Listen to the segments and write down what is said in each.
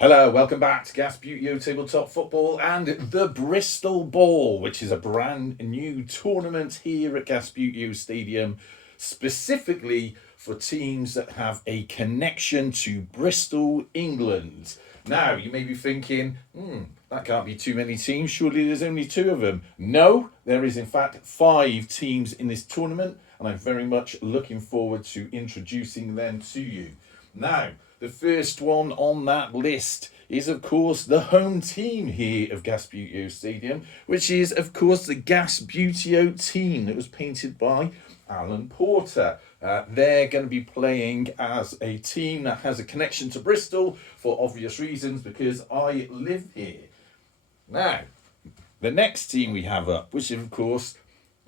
Hello, welcome back to Gasbbuteo Tabletop Football and the Bristol Ball, which is a brand new tournament here at Gasbbuteo Stadium, specifically for teams that have a connection to Bristol, England. Now, you may be thinking, that can't be too many teams. Surely there's only two of them. No, there is in fact five teams in this tournament, and I'm very much looking forward to introducing them to you. Now, the first one on that list is, of course, the home team here of Gasbbuteo Stadium, which is, of course, the Gasbbuteo team that was painted by Alan Porter. They're going to be playing as a team that has a connection to Bristol for obvious reasons, because I live here. Now, the next team we have up, which is, of course,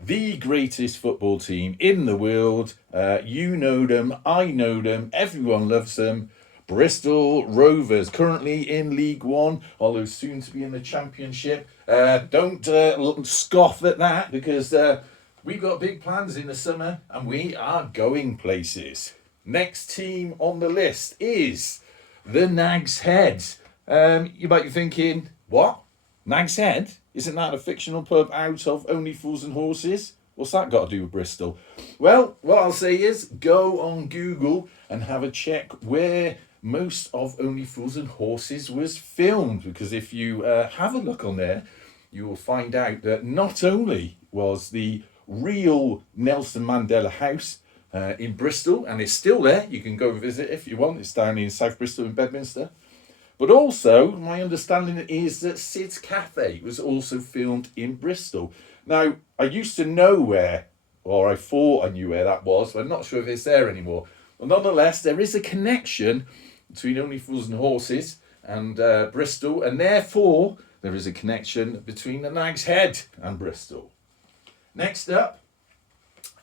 the greatest football team in the world. You know them, I know them, everyone loves them. Bristol Rovers, currently in League One, although soon to be in the Championship. Don't scoff at that, because we've got big plans in the summer and we are going places. Next team on the list is the Nag's Head. You might be thinking, what? Nag's Head? Isn't that a fictional pub out of Only Fools and Horses? What's that got to do with Bristol? Well, what I'll say is go on Google and have a check where most of Only Fools and Horses was filmed, because if you have a look on there, you will find out that not only was the real Nelson Mandela house in Bristol, and it's still there, you can go visit if you want, it's down in South Bristol in Bedminster, but also my understanding is that Sid's Cafe was also filmed in Bristol. Now, I used to know where, or I thought I knew where that was, but I'm not sure if it's there anymore. But nonetheless, there is a connection between Only Fools and Horses and Bristol, and therefore there is a connection between the Nag's Head and Bristol. Next up,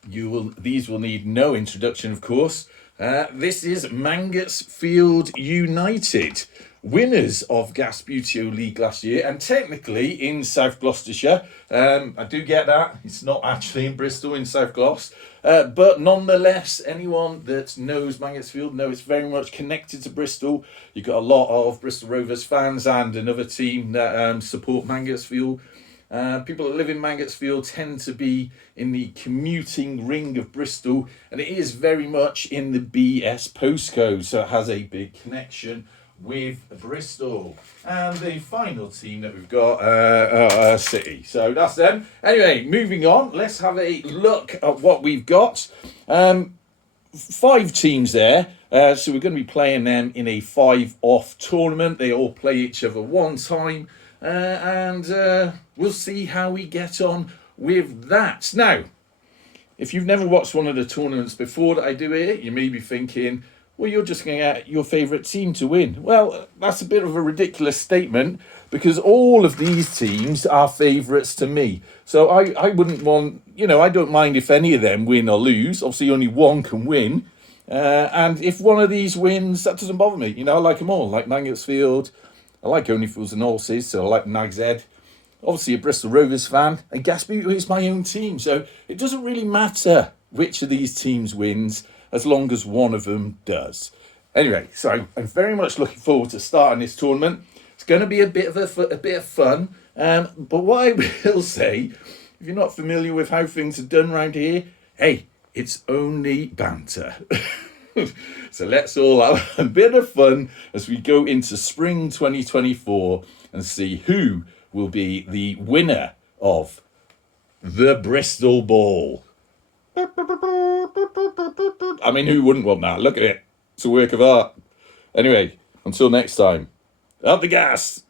these will need no introduction, of course. This is Mangotsfield United, winners of Gasbbuteo League last year, and technically in South Gloucestershire. I do get that, it's not actually in Bristol, in South Glos. But nonetheless, anyone that knows Mangotsfield knows it's very much connected to Bristol. You've got a lot of Bristol Rovers fans and another team that support Mangotsfield. People that live in Mangotsfield tend to be in the commuting ring of Bristol, and it is very much in the BS postcode, so it has a big connection with Bristol. And the final team that we've got, City. So that's them. Anyway, moving on, let's have a look at what we've got. Five teams there. So we're going to be playing them in a 5-off tournament. They all play each other one time. And we'll see how we get on with that. Now, if you've never watched one of the tournaments before that I do here, you may be thinking, well, you're just going to get your favourite team to win. Well, that's a bit of a ridiculous statement, because all of these teams are favourites to me. So I wouldn't want, I don't mind if any of them win or lose. Obviously, only one can win. And if one of these wins, that doesn't bother me. I like them all. I like Mangotsfield. I like Only Fools and Horses, so I like Nag's Head. Obviously a Bristol Rovers fan, and Gasbbuteo is my own team, so it doesn't really matter which of these teams wins, as long as one of them does. Anyway, so I'm very much looking forward to starting this tournament. It's going to be a bit of fun, but what I will say, if you're not familiar with how things are done around here, hey, it's only banter. So let's all have a bit of fun as we go into spring 2024 and see who will be the winner of the Bristol Ball. I mean, who wouldn't want that? Look at it. It's a work of art. Anyway, until next time, up the gas.